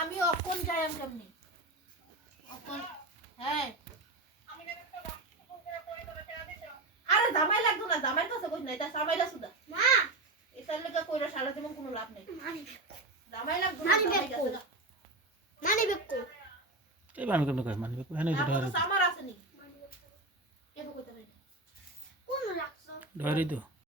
আমি অকন যাই কেমনি অকন হ্যাঁ আরে জামাই লাগতো না জামাই কাছে কই না এটা জামাইরা সুদা না এটার লেগে কইরা সারা জীবন কোনো লাভ নেই জামাই লাগতো না জামাই কাছে নানি বেকো এই আমি কেমন কই মানি বেকো এনে ধরে আমার আছে নি কে কইতে রে কোন লাগছো ধরে দিও